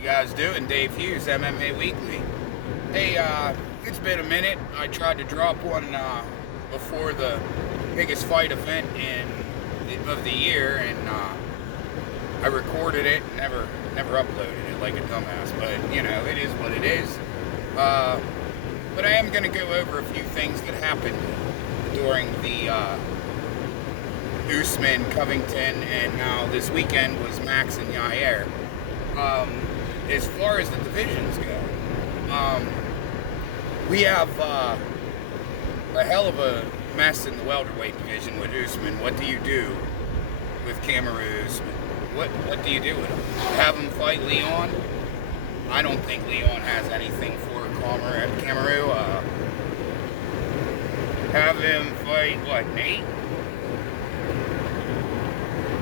You guys doing? Dave Hughes, MMA Weekly. Hey, it's been a minute. I tried to drop one before the biggest fight event of the year, and I recorded it, never uploaded it like a dumbass. But you know, it is what it is. But I am going to go over a few things that happened during the Usman, Covington, and now this weekend was Max and Yair. As far as the divisions go, we have a hell of a mess in the welterweight division with Usman. What do you do with Kamaru Usman? What do you do with him? Have him fight Leon? I don't think Leon has anything for Kamaru. Have him fight, Nate?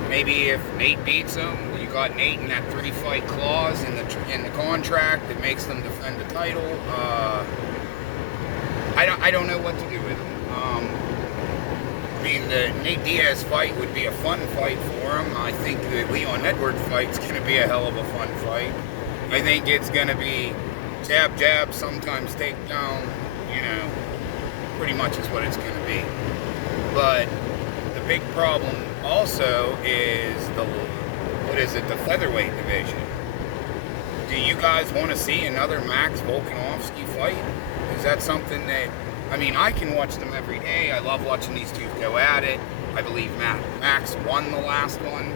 Maybe if Nate beats him, you got Nate in that 3-fight clause in the contract that makes them defend the title. I don't know what to do with him. I mean, the Nate Diaz fight would be a fun fight for him. I think the Leon Edwards fight's going to be a hell of a fun fight. I think it's going to be jab, sometimes takedown. You know, pretty much is what it's going to be. But the big problem also is the featherweight division. Do you guys want to see another Max Volkanovski fight? Is that something that, I mean, I can watch them every day. I love watching these two go at it. I believe Max won the last one.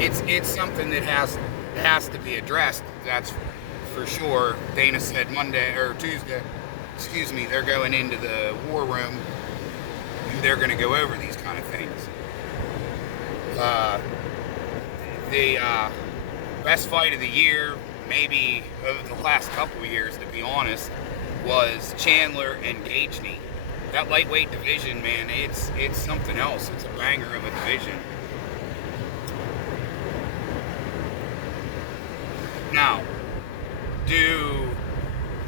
It's something that has to be addressed. That's for sure. Dana said Monday or Tuesday. Excuse me. They're going into the war room. And they're going to go over these kind of things. The best fight of the year, maybe of the last couple of years, to be honest, was Chandler and Gagey. That lightweight division, man, it's something else. It's a banger of a division. Now,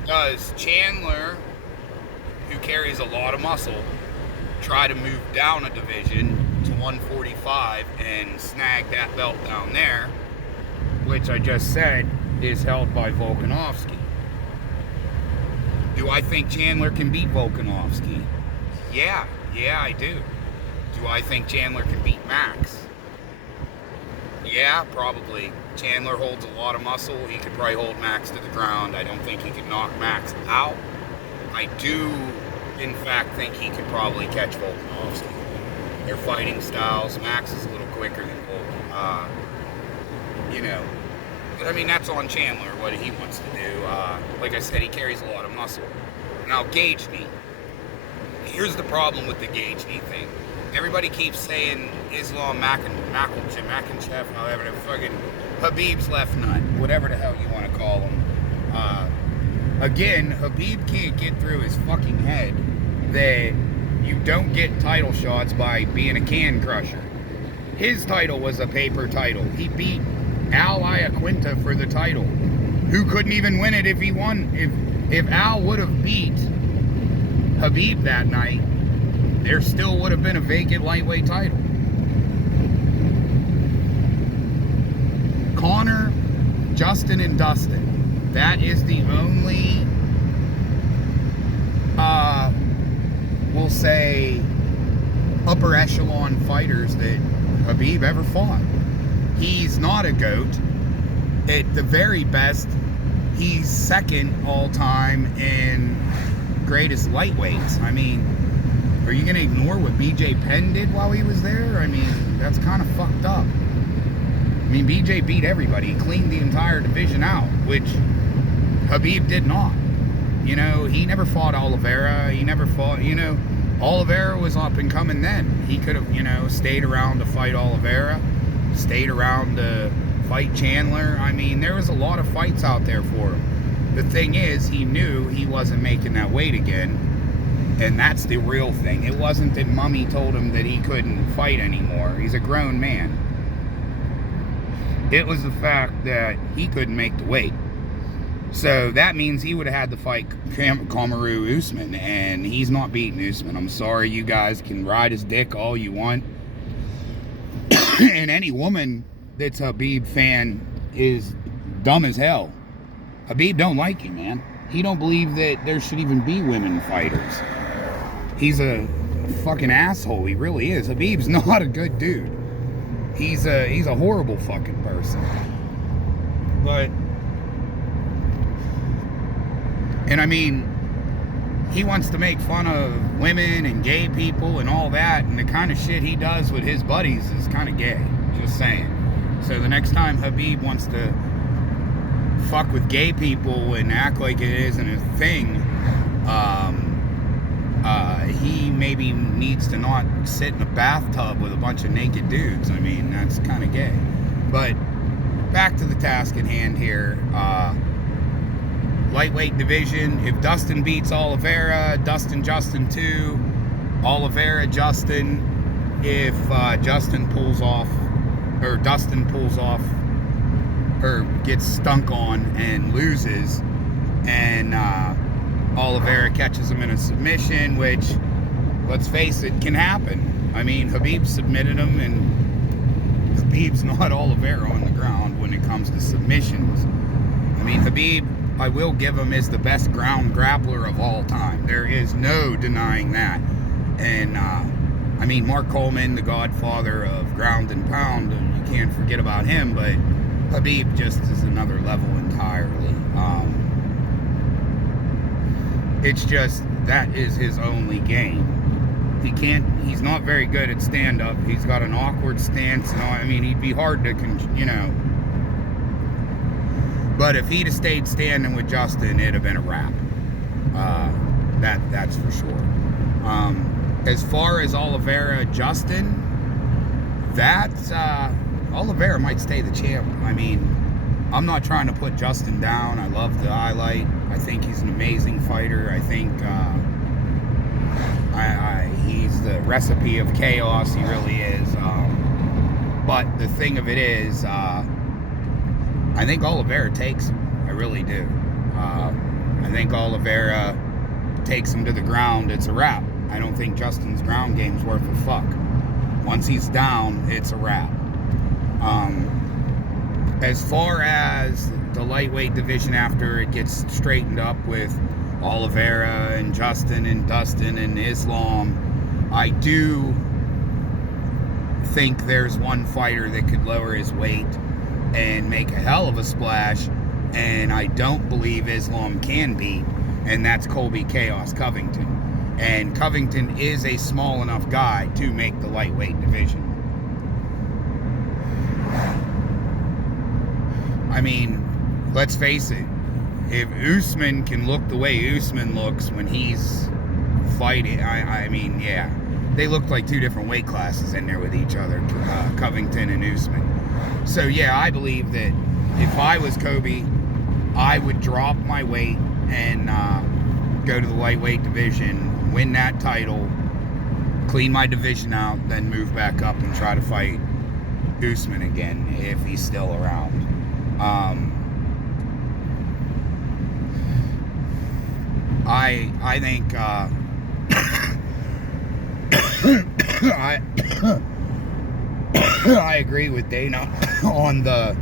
does Chandler, who carries a lot of muscle, try to move down a division to 145 and snag that belt down there, which I just said is held by Volkanovski? Do I think Chandler can beat Volkanovski? Yeah, I do. Do I think Chandler can beat Max? Yeah, probably. Chandler holds a lot of muscle. He could probably hold Max to the ground. I don't think he could knock Max out. I do, in fact, think he could probably catch Volkanovski. Their fighting styles. Max is a little quicker than Volk. You know. But I mean, that's on Chandler, what he wants to do. Like I said, he carries a lot of muscle. Now, Gagey. Here's the problem with the Gagey thing. Everybody keeps saying Islam Makhachev, however, the fucking Habib's left nut, whatever the hell you want to call him. Again, Habib can't get through his fucking head that you don't get title shots by being a can crusher. His title was a paper title. He beat Al Iaquinta for the title, who couldn't even win it if he won. If Al would have beat Habib that night, there still would have been a vacant lightweight title. Connor, Justin, and Dustin. That is the only, we'll say, upper echelon fighters that Habib ever fought. He's not a GOAT. At the very best, he's second all-time in greatest lightweights. I mean, are you going to ignore what BJ Penn did while he was there? I mean, that's kind of fucked up. I mean, BJ beat everybody. He cleaned the entire division out, which Habib did not. You know, he never fought Oliveira. He never fought, you know, Oliveira was up and coming then. He could have, you know, stayed around to fight Oliveira, stayed around to fight Chandler. I mean, there was a lot of fights out there for him. The thing is, he knew he wasn't making that weight again. And that's the real thing. It wasn't that Mummy told him that he couldn't fight anymore. He's a grown man. It was the fact that he couldn't make the weight. So that means he would have had to fight Kamaru Usman, and he's not beating Usman. I'm sorry, you guys can ride his dick all you want. And any woman that's a Habib fan is dumb as hell. Habib don't like him, man. He don't believe that there should even be women fighters. He's a fucking asshole. He really is. Habib's not a good dude. He's a horrible fucking person. But, and I mean, he wants to make fun of women and gay people and all that, and the kind of shit he does with his buddies is kind of gay. Just saying. So the next time Habib wants to fuck with gay people and act like it isn't a thing, he maybe needs to not sit in a bathtub with a bunch of naked dudes. I mean, that's kind of gay. But back to the task at hand here. Lightweight division. If Dustin beats Oliveira, Justin 2, Oliveira Justin. If Dustin pulls off or gets stunk on and loses, and Oliveira catches him in a submission, which, let's face it, can happen. I mean, Habib submitted him, and Habib's not Oliveira on the ground when it comes to submissions. I mean, Habib, I will give him, is the best ground grappler of all time. There is no denying that. And, I mean, Mark Coleman, the godfather of ground and pound, you can't forget about him, but Habib just is another level entirely. It's just, that is his only game. He's not very good at stand-up. He's got an awkward stance, and all. I mean, he'd be hard to, But if he'd have stayed standing with Justin, it'd have been a wrap. That's for sure. As far as Oliveira Justin, Oliveira might stay the champ. I mean, I'm not trying to put Justin down. I love the highlight. I think he's an amazing fighter. I think he's the recipe of chaos. He really is. But the thing of it is, I think Oliveira takes him. I really do. I think Oliveira takes him to the ground. It's a wrap. I don't think Justin's ground game's worth a fuck. Once he's down, it's a wrap. As far as the lightweight division after it gets straightened up with Oliveira and Justin and Dustin and Islam, I do think there's one fighter that could lower his weight and make a hell of a splash, and I don't believe Islam can beat, and that's Colby Chaos Covington. And Covington is a small enough guy to make the lightweight division. I mean, let's face it, if Usman can look the way Usman looks when he's fighting, I mean, yeah, they looked like two different weight classes in there with each other, Covington and Usman. So yeah, I believe that if I was Kobe, I would drop my weight and go to the lightweight division, win that title, clean my division out, then move back up and try to fight Usman again if he's still around. I think I agree with Dana on the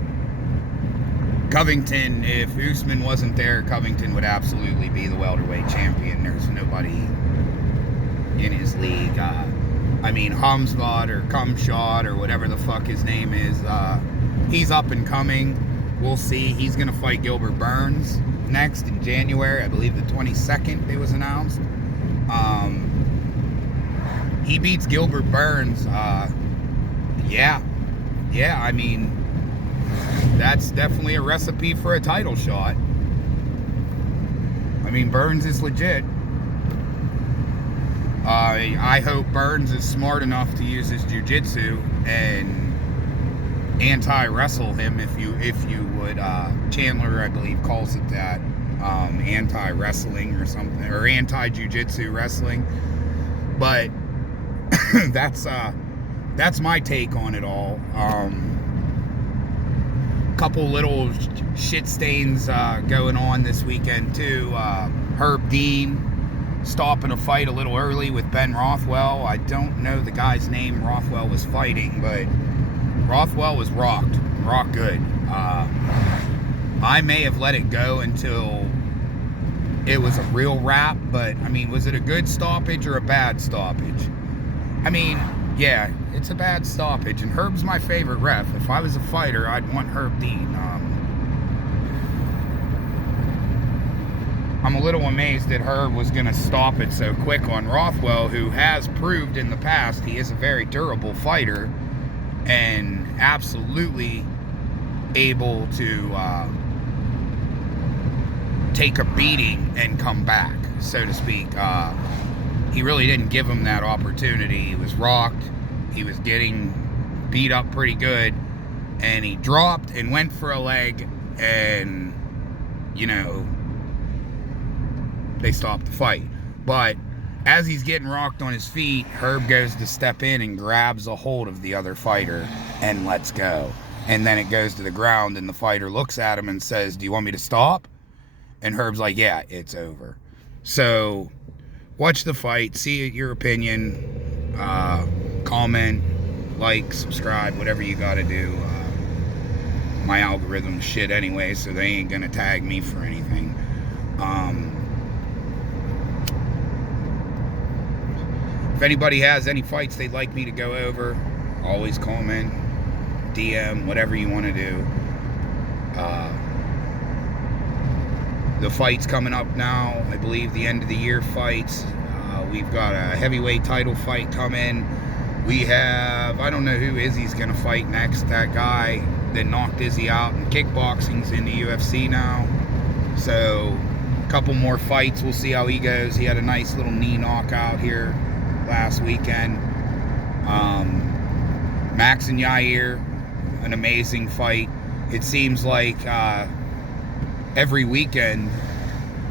Covington. If Usman wasn't there, Covington would absolutely be the welterweight champion. There's nobody in his league. I mean, Hamzat or Cumshot or whatever the fuck his name is, he's up and coming. We'll see. He's going to fight Gilbert Burns next in January. I believe the 22nd it was announced. He beats Gilbert Burns. Yeah, I mean, that's definitely a recipe for a title shot. I mean, Burns is legit. I hope Burns is smart enough to use his jiu-jitsu and anti-wrestle him, if you would. Chandler, I believe, calls it that. Anti-wrestling or something, or anti-jiu-jitsu wrestling. But that's my take on it all. Couple little shit stains going on this weekend too. Herb Dean stopping a fight a little early with Ben Rothwell. I don't know the guy's name Rothwell was fighting, but Rothwell was rocked good. I may have let it go until it was a real wrap, but I mean, was it a good stoppage or a bad stoppage? I mean, yeah, it's a bad stoppage, and Herb's my favorite ref. If I was a fighter, I'd want Herb Dean. I'm a little amazed that Herb was going to stop it so quick on Rothwell, who has proved in the past he is a very durable fighter and absolutely able to take a beating and come back, so to speak. He really didn't give him that opportunity. He was rocked. He was getting beat up pretty good, and he dropped and went for a leg, and, you know, they stopped the fight. But as he's getting rocked on his feet, Herb goes to step in and grabs a hold of the other fighter and lets go. And then it goes to the ground, and the fighter looks at him and says, "Do you want me to stop?" And Herb's like, "Yeah, it's over." So watch the fight, see your opinion, comment, like, subscribe, whatever you gotta do. My algorithm's shit anyway, so they ain't gonna tag me for anything. If anybody has any fights they'd like me to go over, always comment, DM, whatever you want to do. The fight's coming up now. I believe the end of the year fights. We've got a heavyweight title fight coming. We have, I don't know who Izzy's going to fight next. That guy that knocked Izzy out in kickboxing's in the UFC now. So, a couple more fights. We'll see how he goes. He had a nice little knee knockout here last weekend. Max and Yair, an amazing fight. It seems like every weekend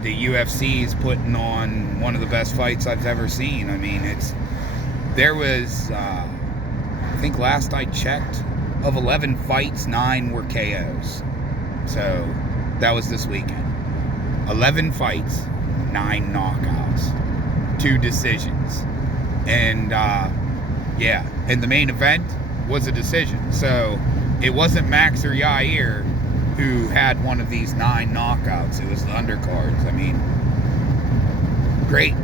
the UFC is putting on one of the best fights I've ever seen. I mean, there was I think last I checked, of 11 fights, 9 were KOs. So that was this weekend. 11 fights, 9 knockouts, 2 decisions. And yeah, and the main event was a decision. So it wasn't Max or Yair who had one of these 9 knockouts. It was the undercards. I mean, great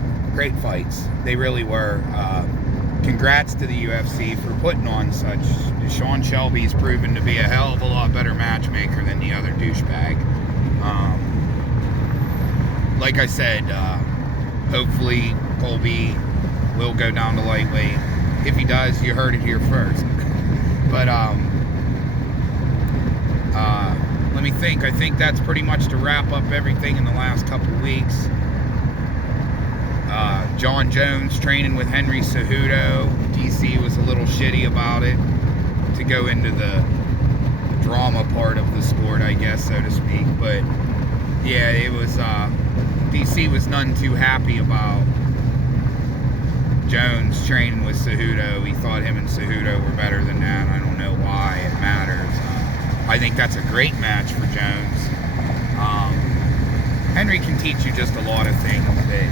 fights. They really were. Congrats to the UFC for putting on such. Sean Shelby's proven to be a hell of a lot better matchmaker than the other douchebag. Like I said, hopefully Colby will go down to lightweight. If he does, you heard it here first. But let me think. I think that's pretty much to wrap up everything in the last couple weeks. John Jones training with Henry Cejudo. DC was a little shitty about it, to go into the drama part of the sport, I guess, so to speak. But yeah, it was DC was none too happy about Jones training with Cejudo. He thought him and Cejudo were better than that. I don't know why it matters. I think that's a great match for Jones. Henry can teach you just a lot of things that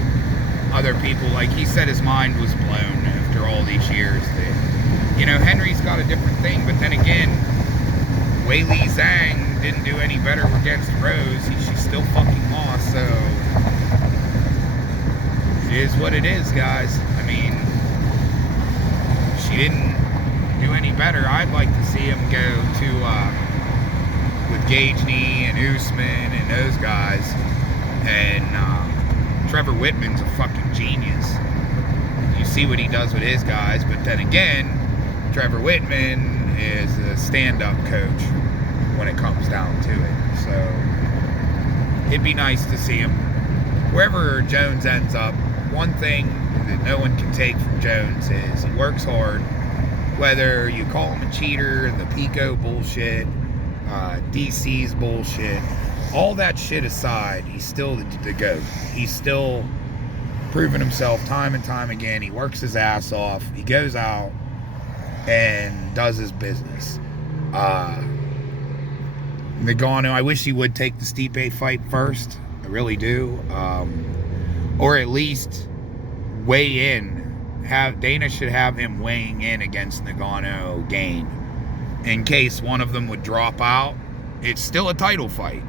other people, like he said, his mind was blown after all these years. That, you know, Henry's got a different thing, but then again, Wei Li Zhang didn't do any better against Rose. She still fucking lost, so it is what it is, guys. I mean, she didn't do any better. I'd like to see him go to with Gagey and Usman and those guys. And Trevor Whitman's a fucking genius. You see what he does with his guys, but then again, Trevor Whitman is a stand-up coach when it comes down to it. So it'd be nice to see him wherever Jones ends up. One thing that no one can take from Jones is he works hard. Whether you call him a cheater, the Pico bullshit, DC's bullshit, all that shit aside, he's still the GOAT. He's still proven himself time and time again. He works his ass off. He goes out and does his business. Nagano, I wish he would take the Stipe fight first. I really do. Or at least weigh in. Dana should have him weighing in against Nagano Gain. in case one of them would drop out, it's still a title fight.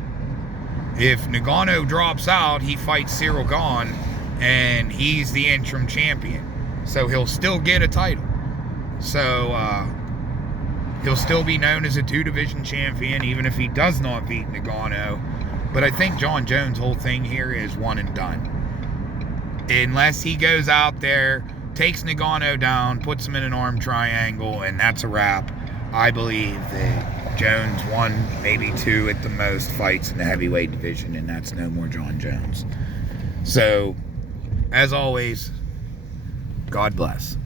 If Ngannou drops out, he fights Cyril Gane, and he's the interim champion. So he'll still get a title. So he'll still be known as a 2-division champion, even if he does not beat Ngannou. But I think Jon Jones' whole thing here is one and done. Unless he goes out there, takes Ngannou down, puts him in an arm triangle, and that's a wrap. I believe that Jones 1, maybe 2 at the most fights in the heavyweight division, and that's no more Jon Jones. So, as always, God bless.